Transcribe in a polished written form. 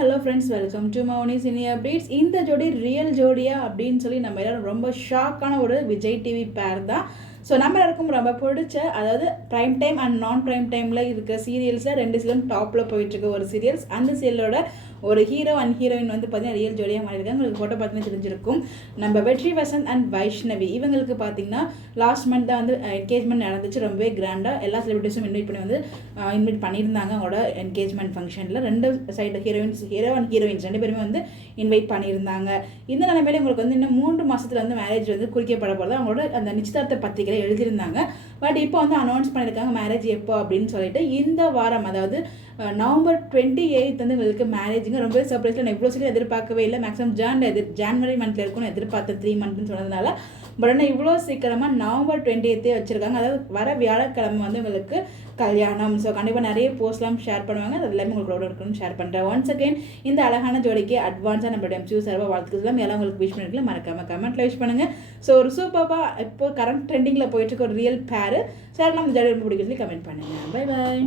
Hello friends, welcome to Mouni cine updates. இந்த ஜோடி real ஜோடியா அப்படின்னு சொல்லி நம்ம எல்லாரும் ரொம்ப ஷாக்கான ஒரு விஜய் டிவி பேர் தான். ஸோ நம்ம எல்லாருக்கும் ரொம்ப பிடிச்ச, அதாவது ப்ரைம் டைம் அண்ட் நான் ப்ரைம் டைமில் இருக்க சீரியல்ஸில் 2 சீசன் டாப்பில் போயிட்டுருக்க ஒரு சீரியல்ஸ். அந்த சீரியலோட ஒரு ஹீரோ அண்ட் ஹீரோயின் வந்து பார்த்தீங்கன்னா ரியல் ஜோடியாக மாறியிருக்காங்க. உங்களுக்கு ஃபோட்டோ பார்த்தீங்கன்னா தெரிஞ்சிருக்கும். நம்ம வெற்றி வசந்த் அண்ட் வைஷ்ணவி இவங்களுக்கு பார்த்தீங்கன்னா லாஸ்ட் மந்த் தான் வந்து என்கேஜ்மெண்ட் நடந்துச்சு. ரொம்பவே கிராண்டாக எல்லா செலிபிரிட்டிஸும் இன்வைட் பண்ணியிருந்தாங்க. அவங்களோட என்கேஜ்மெண்ட் ஃபங்க்ஷனில் 2 சைடு ஹீரோ அண்ட் ஹீரோயின்ஸ் 2 பேருமே வந்து இன்வைட் பண்ணியிருந்தாங்க. இந்த நிலைமையில உங்களுக்கு வந்து இன்னும் 3 மாதத்தில் வந்து மேரேஜ் வந்து குறிக்கப்பட போகிறது அவங்களோட அந்த நிச்சயதார்த்த பத்திரிகை எழுதியிருந்தாங்க. பட் இப்போ வந்து அனௌன்ஸ் பண்ணியிருக்காங்க மேரேஜ் எப்போ அப்படின்னு சொல்லிட்டு. இந்த வாரம், அதாவது நவம்பர் 28 வந்து உங்களுக்கு மேரேஜுங்க. ரொம்பவே சர்ப்ரைஸில் நான் இவ்வளோ சீக்கிரம் எதிர்பார்க்கவே இல்லை. மேக்ஸிமம் ஜான்வரி மந்த்தில் இருக்கும்னு எதிர்பார்த்தேன், 3 மந்த்னு சொன்னதுனால. பட் ஆனால் இவ்வளோ சீக்கிரமாக நவம்பர் 28 வச்சுருக்காங்க. அதாவது வர வியாழக்கிழமை வந்து உங்களுக்கு கல்யாணம். ஸோ கண்டிப்பாக நிறைய போஸ்ட்லாம் ஷேர் பண்ணுவாங்க. அது எல்லாமே உங்களோட இருக்குன்னு ஷேர் பண்ணுறேன். ஒன்ஸ் அகெயின் இந்த அழகான ஜோடிக்கு அட்வான்ஸாக நம்மளுடைய MCU சார்பாக வாழ்த்துக்கலாம். எல்லாம் உங்களுக்கு விஷ் பண்ணிருக்கலாம். மறக்காம கமெண்ட்டில் விஷ் பண்ணுங்கள். ஸோ ஒரு சூப்பராக இப்போ கரண்ட் ட்ரெண்டிங்கில் போயிட்டுருக்க ஒரு ரியல் பேரு. சார் நம்ம ஜோடி ரொம்ப பிடிக்கிறது கமெண்ட் பண்ணுங்கள். Bye bye.